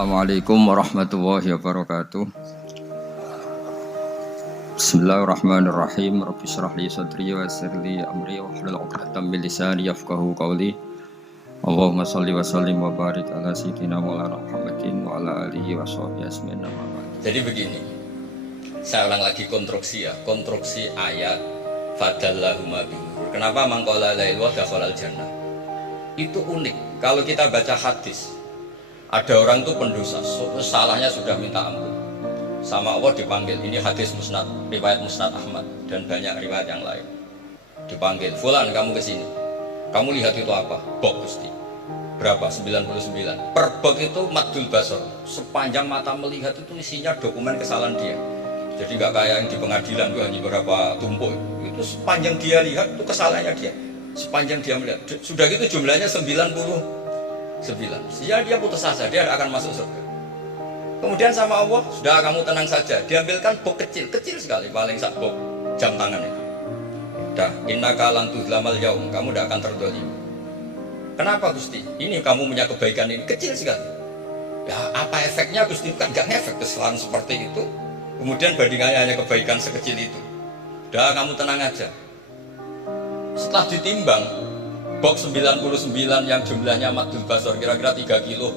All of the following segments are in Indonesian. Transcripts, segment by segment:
Assalamualaikum warahmatullahi wabarakatuh. Bismillahirrahmanirrahim. Rabbi shrah li sadri wa yassir li amri wahlul 'uqdatam min lisani yafqahu qawli. Allahumma shalli wa sallim wa barik ala sayyidina Maulana Muhammadin wa ala alihi wa sahbihi ajmain. Jadi begini, saya ulang lagi konstruksi ayat fadallahuma binur. Kenapa mangkola la ilaha dakhalal jannah? Itu unik. Kalau kita baca hadis, ada orang tuh pendosa, salahnya sudah minta ampun, sama Allah dipanggil. Ini hadis musnad, riwayat musnad Ahmad dan banyak riwayat yang lain. Dipanggil, Fulan kamu kesini. Kamu lihat itu apa? Bok Gusti. Berapa? 99. Per bok itu madul basar. Sepanjang mata melihat itu isinya dokumen kesalahan dia. Jadi nggak kayak yang di pengadilan tuh hanya beberapa tumpuk. Itu sepanjang dia lihat itu kesalahannya dia. Sepanjang dia melihat. Sudah gitu jumlahnya 99. Sehingga dia putus asa, dia akan masuk surga. Kemudian sama Allah, sudah kamu tenang saja. Diambilkan bok kecil sekali, paling sak bok jam tangan itu. Dah, innaka lan tudlamal yaum, kamu tidak akan terdolim. Kenapa Gusti? Ini kamu punya kebaikan ini kecil sekali. Ya, apa efeknya Gusti? Kan gak ngefek kesalahan seperti itu. Kemudian bandingannya hanya kebaikan sekecil itu. Dah, kamu tenang aja. Setelah ditimbang, box 99 yang jumlahnya madul basor kira-kira 3 kilo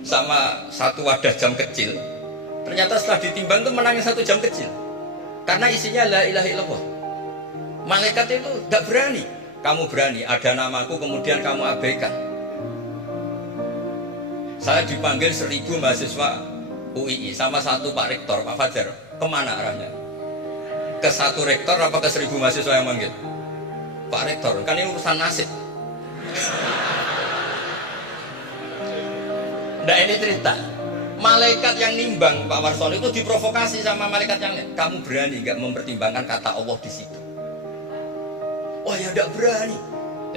sama satu wadah jam kecil, ternyata setelah ditimbang itu menangin 1 jam kecil karena isinya la ilaha illallah. Malaikat itu gak berani. Kamu berani, ada namaku kemudian kamu abaikan. Saya dipanggil 1000 mahasiswa UII sama satu Pak Rektor, Pak Fajar. Kemana arahnya? Ke satu rektor apa ke 1000 mahasiswa yang manggil? Pak Rektor, kan ini urusan nasib. Nah ini cerita, malaikat yang nimbang Pak Warsono itu diprovokasi sama malaikat yang lain. Kamu berani nggak mempertimbangkan kata Allah di situ? Wah ya tidak berani.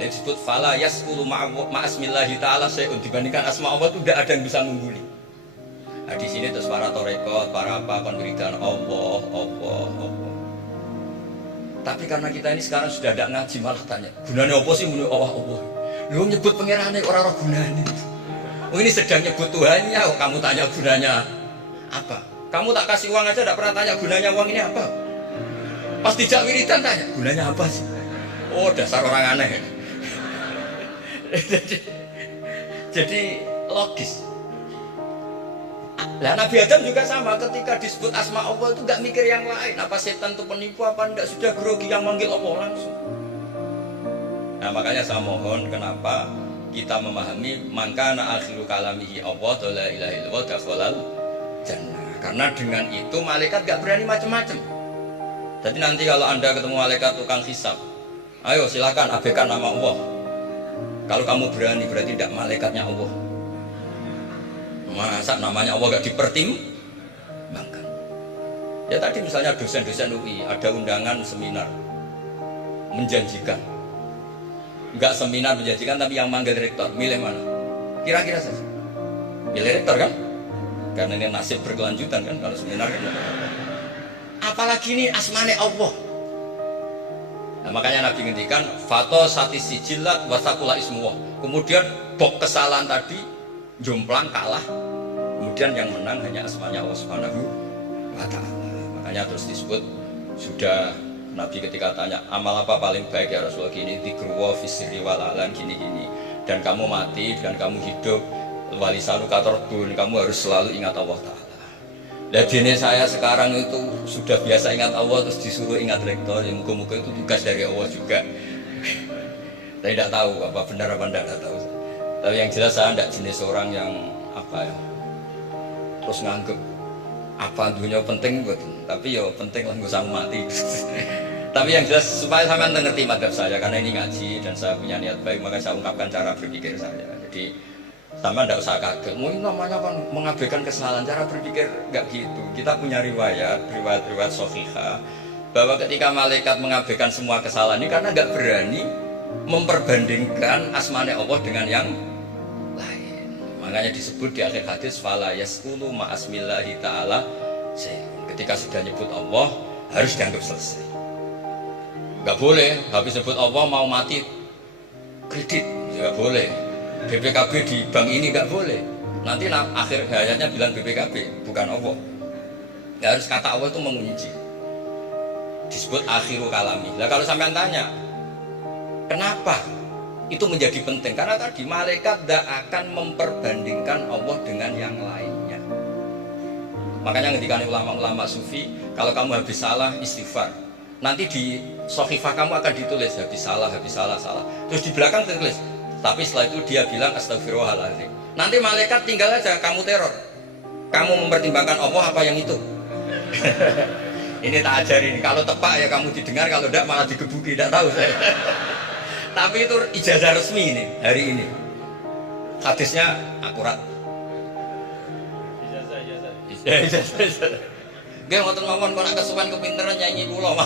Yang disebut fala yasqulu ma'asmillahi ta'ala syai'un, dibandingkan asma Allah itu tidak ada yang bisa mengungguli. Nah di sini terus para torekot, para apa konwiridan Allah. Tapi karena kita ini sekarang sudah tidak ngaji, malah tanya, gunanya apa sih menurut Allah? Lu nyebut pengirannya orang-orang gunanya. Oh ini sedang nyebut Tuhannya, oh, kamu tanya gunanya apa? Kamu tak kasih uang aja, tidak pernah tanya gunanya uang ini apa? Pas dijak wiridan tanya, gunanya apa sih? Oh dasar orang aneh. jadi logis. Lah Nabi Adam juga sama, ketika disebut asma Allah itu gak mikir yang lain. Apa setan itu penipu apa enggak, sudah grogi yang manggil Allah langsung. Nah makanya saya mohon, kenapa kita memahami mangkana akhiru kalamihi Allah la ilaha illallah dakhalal jannah. Karena dengan itu malaikat gak berani macam-macam. Jadi nanti kalau Anda ketemu malaikat tukang hisab, ayo silakan abaikan nama Allah. Kalau kamu berani berarti tidak malaikatnya Allah. Masa namanya Allah gak dipertimbangkan? Ya tadi misalnya dosen-dosen UI ada undangan seminar menjanjikan, enggak seminar menjanjikan tapi yang manggil rektor, milih mana? Kira-kira saja milih rektor kan? Karena ini nasib berkelanjutan kan kalau seminar kan. Apalagi ini asmane Allah. Nah makanya Nabi ngendikan fato sati sijilat wasakula ismuwah. Kemudian bok kesalahan tadi jomplang kalah, kemudian yang menang hanya asmanya Allah Subhanahu wa ta'ala. Makanya terus disebut, sudah Nabi ketika tanya amal apa paling baik ya Rasulullah, gini dzikruwa fisri wal alan gini-gini, dan kamu mati dan kamu hidup walisanu katorbun, kamu harus selalu ingat Allah Ta'ala. Dan dini saya sekarang itu sudah biasa ingat Allah terus disuruh ingat rektor, yang muka-muka itu tugas dari Allah juga. Saya tidak tahu apa benar apa tidak tahu. Tapi yang jelas saya tidak jenis orang yang apa ya, terus nganggep apa dunia penting buat, tapi ya penting lah nggak usah mati. Tapi yang jelas supaya sampean ngerti madhab saya, karena ini ngaji dan saya punya niat baik, maka saya ungkapkan cara berpikir saya. Jadi sampean tidak usah kaget, mungkin namanya kan mengabaikan kesalahan, cara berpikir nggak gitu. Kita punya riwayat sahihah bahwa ketika malaikat mengabaikan semua kesalahan ini karena nggak berani memperbandingkan asmane Allah dengan yang lain. Makanya disebut di akhir hadis fala yasqulu ma'asmillahi ta'ala. Ketika sudah nyebut Allah harus dianggap selesai. Gak boleh habis nyebut Allah mau mati kredit, gak boleh. BPKB di bank ini gak boleh. Nanti akhir hayatnya bilang BPKB, bukan Allah. Ya harus kata Allah itu mengunci. Disebut akhiru kalami. Nah kalau sampean tanya, kenapa itu menjadi penting? Karena tadi malaikat tidak akan memperbandingkan Allah dengan yang lainnya. Makanya ketika ulama-ulama sufi, kalau kamu habis salah istighfar, nanti di sohifah kamu akan ditulis habis salah, salah. Terus di belakang tertulis, tapi setelah itu dia bilang astagfirullahaladzim. Nanti malaikat tinggal aja kamu teror. Kamu mempertimbangkan Allah apa yang itu? Ini tak ajarin. Kalau tepat ya kamu didengar, kalau tidak malah digebuki. Tidak tahu saya. Tapi itu ijazah resmi ini hari ini. Hadisnya akurat. Ijazah. Nggih ngoten mawon kok nek kesuwen kepinteran nyanyi kula.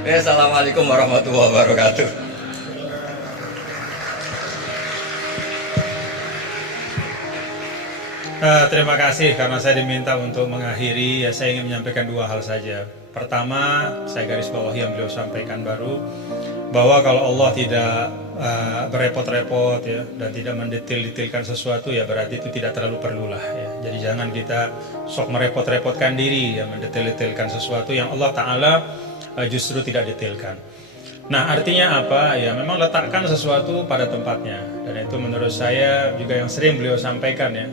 Assalamualaikum warahmatullahi wabarakatuh. Terima kasih karena saya diminta untuk mengakhiri. Ya, saya ingin menyampaikan dua hal saja. Pertama, saya garis bawahi yang beliau sampaikan baru, bahwa kalau Allah tidak berepot-repot ya dan tidak mendetil-detilkan sesuatu, ya berarti itu tidak terlalu perlulah ya. Jadi jangan kita sok merepot-repotkan diri ya mendetil-detilkan sesuatu yang Allah Ta'ala justru tidak detilkan. Nah artinya apa? Ya memang letakkan sesuatu pada tempatnya. Dan itu menurut saya juga yang sering beliau sampaikan ya,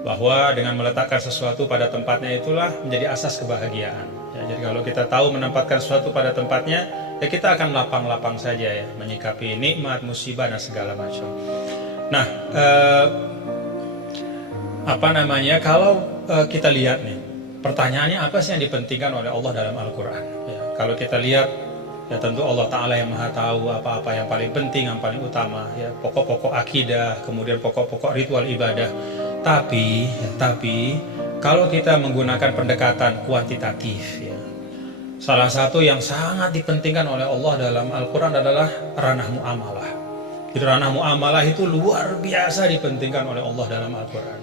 bahwa dengan meletakkan sesuatu pada tempatnya itulah menjadi asas kebahagiaan ya. Jadi kalau kita tahu menempatkan sesuatu pada tempatnya, ya kita akan lapang-lapang saja ya menyikapi nikmat, musibah dan segala macam. Nah kalau kita lihat nih, pertanyaannya apa sih yang dipentingkan oleh Allah dalam Al-Quran ya, kalau kita lihat ya tentu Allah Ta'ala yang maha tahu apa-apa yang paling penting, yang paling utama ya, pokok-pokok akidah, kemudian pokok-pokok ritual ibadah. Tapi kalau kita menggunakan pendekatan kuantitatif ya, salah satu yang sangat dipentingkan oleh Allah dalam Al-Quran adalah ranah muamalah. Jadi ranah muamalah itu luar biasa dipentingkan oleh Allah dalam Al-Quran.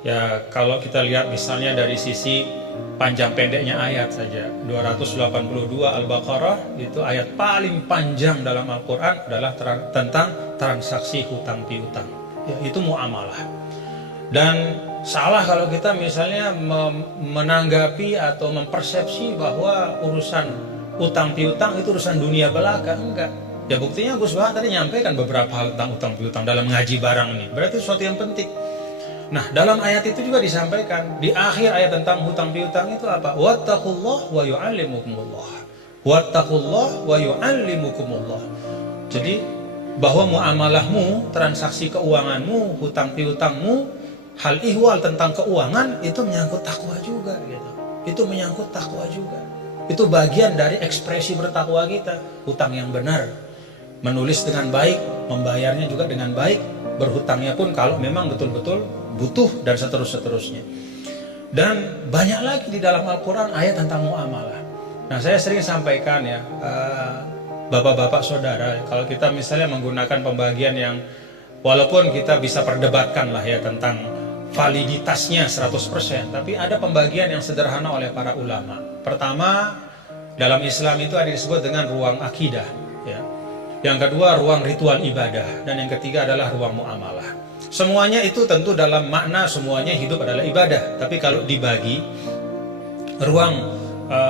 Ya kalau kita lihat misalnya dari sisi panjang pendeknya ayat saja, 282 Al-Baqarah itu ayat paling panjang dalam Al-Quran adalah tentang transaksi hutang piutang. Ya, itu muamalah. Dan salah kalau kita misalnya menanggapi atau mempersepsi bahwa urusan utang piutang itu urusan dunia belaka. Enggak. Ya buktinya Gus Wahab tadi nyampaikan beberapa hal tentang utang piutang dalam ngaji barang ini. Berarti sesuatu yang penting. Nah dalam ayat itu juga disampaikan, di akhir ayat tentang hutang piutang itu apa? Wattaqullah wa yu'allimukumullah. Wattaqullah wa yu'allimukumullah. Jadi bahwa muamalahmu, transaksi keuanganmu, hutang piutangmu, hal ihwal tentang keuangan itu menyangkut takwa juga gitu. Itu menyangkut takwa juga. Itu bagian dari ekspresi bertakwa kita. Hutang yang benar, menulis dengan baik, membayarnya juga dengan baik, berhutangnya pun kalau memang betul-betul butuh dan seterusnya. Dan banyak lagi di dalam Al-Quran ayat tentang muamalah. Nah saya sering sampaikan ya, bapak-bapak saudara, kalau kita misalnya menggunakan pembagian yang walaupun kita bisa perdebatkan lah ya tentang validitasnya 100%, tapi ada pembagian yang sederhana oleh para ulama. Pertama, dalam Islam itu ada disebut dengan ruang akidah ya. Yang kedua ruang ritual ibadah, dan yang ketiga adalah ruang muamalah. Semuanya itu tentu dalam makna semuanya hidup adalah ibadah, tapi kalau dibagi ruang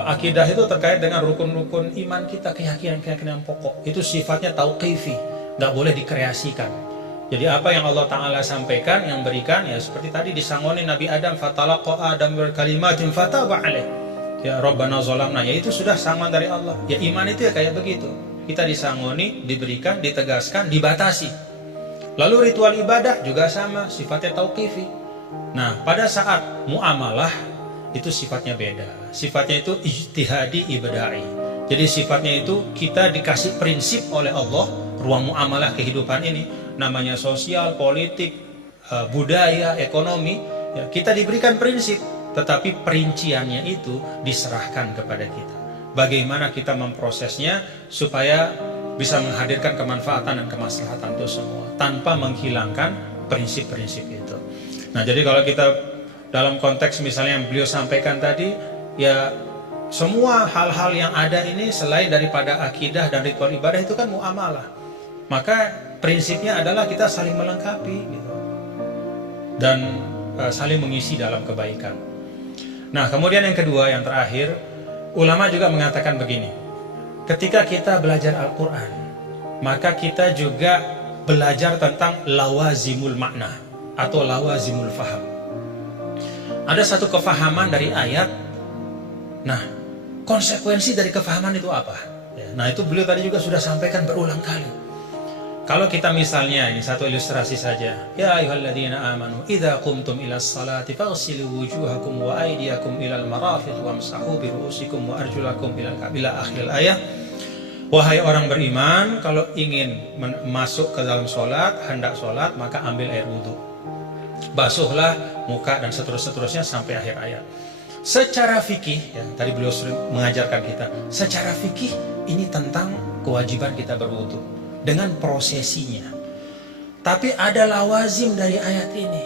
akidah itu terkait dengan rukun-rukun iman kita, keyakinan pokok. Itu sifatnya tauqifi, nggak boleh dikreasikan. Jadi apa yang Allah Ta'ala sampaikan, yang berikan ya seperti tadi disangoni Nabi Adam, fatalaqa Adam berkalimatin fataba alaih. Ya Rabbana zalamna, ya itu sudah sangon dari Allah. Ya iman itu ya kayak begitu. Kita disangoni, diberikan, ditegaskan, dibatasi. Lalu ritual ibadah juga sama, sifatnya tauqifi. Nah pada saat muamalah itu sifatnya beda. Sifatnya itu ijtihadi ibada'i. Jadi sifatnya itu kita dikasih prinsip oleh Allah, ruang muamalah kehidupan ini. Namanya sosial, politik, budaya, ekonomi ya, kita diberikan prinsip, tetapi perinciannya itu diserahkan kepada kita. Bagaimana kita memprosesnya supaya bisa menghadirkan kemanfaatan dan kemaslahatan itu semua tanpa menghilangkan prinsip-prinsip itu. Nah jadi kalau kita dalam konteks misalnya yang beliau sampaikan tadi, ya semua hal-hal yang ada ini selain daripada akidah dan ritual ibadah itu kan muamalah. Maka prinsipnya adalah kita saling melengkapi gitu. dan saling mengisi dalam kebaikan. Nah, kemudian yang kedua, yang terakhir, ulama juga mengatakan begini. Ketika kita belajar Al-Quran, maka kita juga belajar tentang lawazimul makna atau lawazimul faham. Ada satu kefahaman dari ayat. Nah, konsekuensi dari kefahaman itu apa? Nah, itu beliau tadi juga sudah sampaikan berulang kali. Kalau kita misalnya, ini satu ilustrasi saja. Ya ayyuhalladzina amanu idza qumtum ilas salati faghsilu wujuhakum wa aydiyakum ilal marafiq wamsahu bi ru'usikum wa arjulakum ila akhir ayat. Wahai orang beriman, kalau ingin masuk ke dalam sholat, hendak sholat, maka ambil air wudhu. Basuhlah muka dan seterusnya sampai akhir ayat. Secara fikih, ya, tadi beliau sering mengajarkan kita, secara fikih ini tentang kewajiban kita berwudhu dengan prosesinya. Tapi ada lawazim dari ayat ini.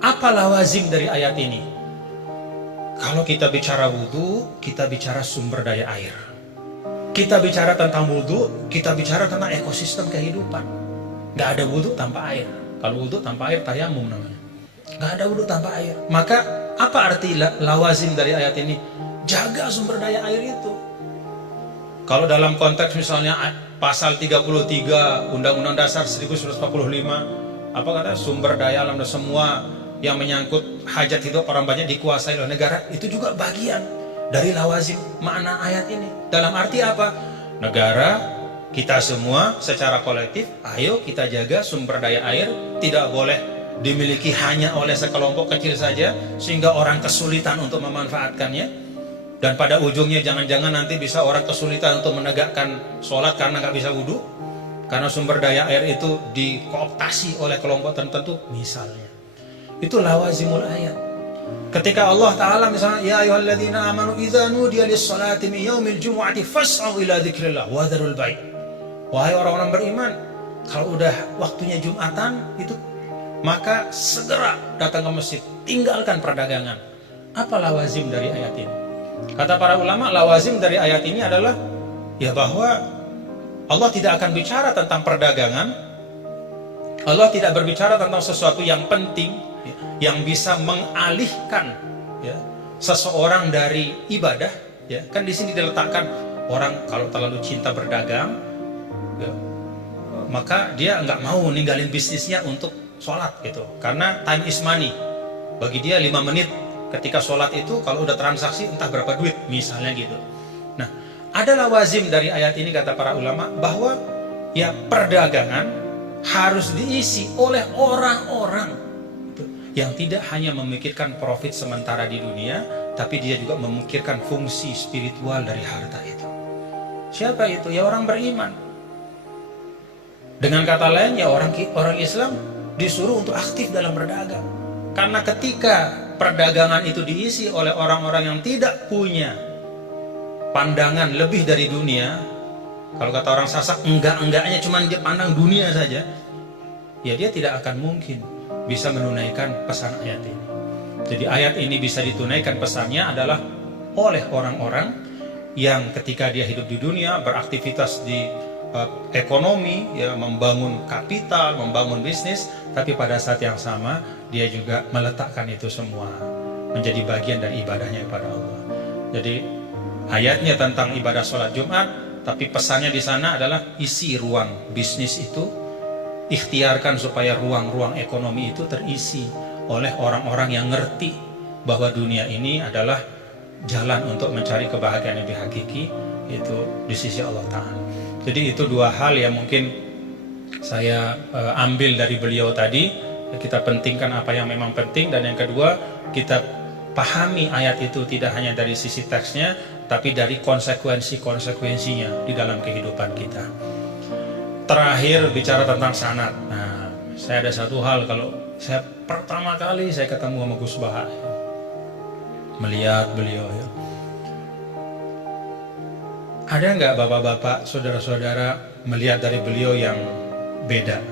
Apa lawazim dari ayat ini? Kalau kita bicara wudhu, kita bicara sumber daya air. Kita bicara tentang wudhu, kita bicara tentang ekosistem kehidupan. Gak ada wudhu tanpa air. Kalau wudhu tanpa air, tayamum namanya. Gak ada wudhu tanpa air. Maka apa arti lawazim dari ayat ini? Jaga sumber daya air itu. Kalau dalam konteks misalnya pasal 33 Undang-Undang Dasar 1945, apa kata, sumber daya alam dan semua yang menyangkut hajat hidup orang banyak dikuasai oleh negara, itu juga bagian dari lawazim makna ayat ini. Dalam arti apa? Negara, kita semua secara kolektif, ayo kita jaga sumber daya air, tidak boleh dimiliki hanya oleh sekelompok kecil saja sehingga orang kesulitan untuk memanfaatkannya. Dan pada ujungnya jangan-jangan nanti bisa orang kesulitan untuk menegakkan sholat karena nggak bisa wudhu, karena sumber daya air itu dikooptasi oleh kelompok tertentu misalnya. Itu lawazimul ayat. Ketika Allah Ta'ala misalnya, ya ayyuhalladzina amanu idza nudiya lis-salati min yaumil jumu'ati fas'au ila dzikrillah wa dzarul bai'. Wahai orang-orang beriman, kalau udah waktunya Jumatan itu, maka segera datang ke masjid, tinggalkan perdagangan. Apa lawazim dari ayat ini? Kata para ulama, lawazim dari ayat ini adalah ya bahwa Allah tidak akan bicara tentang perdagangan. Allah tidak berbicara tentang sesuatu yang penting, yang bisa mengalihkan, ya, seseorang dari ibadah. Ya, kan di sini diletakkan orang kalau terlalu cinta berdagang, ya, maka dia nggak mau ninggalin bisnisnya untuk sholat gitu. Karena time is money. Bagi dia 5 menit ketika sholat itu, kalau udah transaksi entah berapa duit, misalnya gitu. Nah, ada lawazim dari ayat ini kata para ulama bahwa ya perdagangan harus diisi oleh orang-orang yang tidak hanya memikirkan profit sementara di dunia, tapi dia juga memikirkan fungsi spiritual dari harta itu. Siapa itu? Ya orang beriman. Dengan kata lain, ya orang Islam disuruh untuk aktif dalam berdagang. Karena ketika perdagangan itu diisi oleh orang-orang yang tidak punya pandangan lebih dari dunia, kalau kata orang Sasak, enggaknya cuma dia pandang dunia saja, ya dia tidak akan mungkin bisa menunaikan pesan ayat ini. Jadi ayat ini bisa ditunaikan pesannya adalah oleh orang-orang yang ketika dia hidup di dunia, beraktivitas di ekonomi, ya, membangun kapital, membangun bisnis, tapi pada saat yang sama dia juga meletakkan itu semua menjadi bagian dari ibadahnya kepada Allah. Jadi ayatnya tentang ibadah sholat Jumat, tapi pesannya di sana adalah isi ruang bisnis itu, ikhtiarkan supaya ruang-ruang ekonomi itu terisi oleh orang-orang yang ngerti bahwa dunia ini adalah jalan untuk mencari kebahagiaan yang lebih hakiki, itu di sisi Allah Ta'ala. Jadi itu dua hal yang mungkin saya ambil dari beliau tadi. Kita pentingkan apa yang memang penting, dan yang kedua, kita pahami ayat itu tidak hanya dari sisi teksnya, tapi dari konsekuensi-konsekuensinya di dalam kehidupan kita. Terakhir bicara tentang sanad. Nah, saya ada satu hal, kalau saya pertama kali saya ketemu sama Gus Baha, melihat beliau, ya, ada nggak bapak-bapak, saudara-saudara melihat dari beliau yang beda,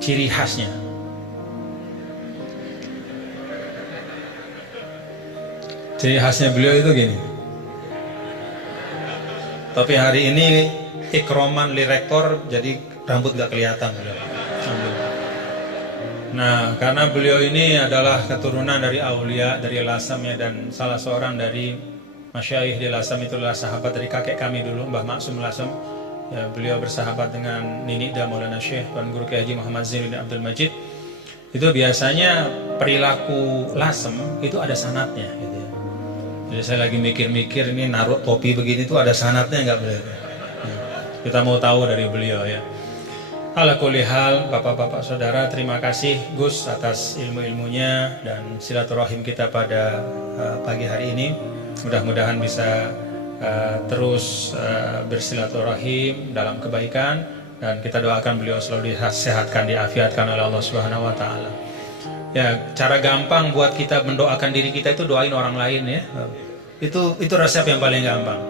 ciri khasnya? Ciri khasnya beliau itu gini. Tapi hari ini ikroman li rektor, jadi rambut nggak kelihatan beliau. Nah, karena beliau ini adalah keturunan dari aulia, dari Lasem ya, dan salah seorang dari masyaikh di Lasem itu adalah sahabat dari kakek kami dulu, Mbah Maksum Lasem. Ya, beliau bersahabat dengan Nini dan Maulana Syekh Tuan Guru Kiai Haji Muhammad Zainuddin Abdul Majid. Itu biasanya perilaku Lasem itu ada sanatnya gitu ya. Jadi saya lagi mikir-mikir ini naruh topi begini tuh ada sanatnya nggak boleh. Kita mau tahu dari beliau ya. Ala kulli hal, bapak-bapak saudara, terima kasih Gus atas ilmu-ilmunya dan silaturahim kita pada pagi hari ini. Mudah-mudahan bisa terus bersilaturahim dalam kebaikan, dan kita doakan beliau selalu disehatkan, diafiatkan oleh Allah Subhanahu wa taala. Ya, cara gampang buat kita mendoakan diri kita itu doain orang lain ya. Itu resep yang paling gampang.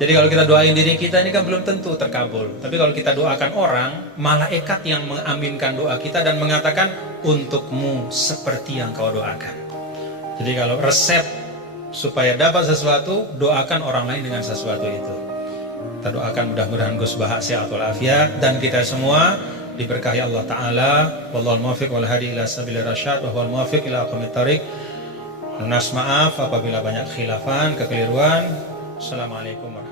Jadi kalau kita doain diri kita ini kan belum tentu terkabul. Tapi kalau kita doakan orang, malaikat yang mengaminkan doa kita dan mengatakan untukmu seperti yang kau doakan. Jadi kalau resep supaya dapat sesuatu, doakan orang lain dengan sesuatu itu. Kita doakan mudah-mudahan Gus Baha sehat walafiat dan kita semua diberkahi Allah Ta'ala. Wallahul muwaffiq wal hadi ila sabilir rasyad wa huwal muwaffiq ila aqwamit thariq. Lunas maaf apabila banyak khilafan, kekeliruan. Assalamualaikum warahmatullahi wabarakatuh.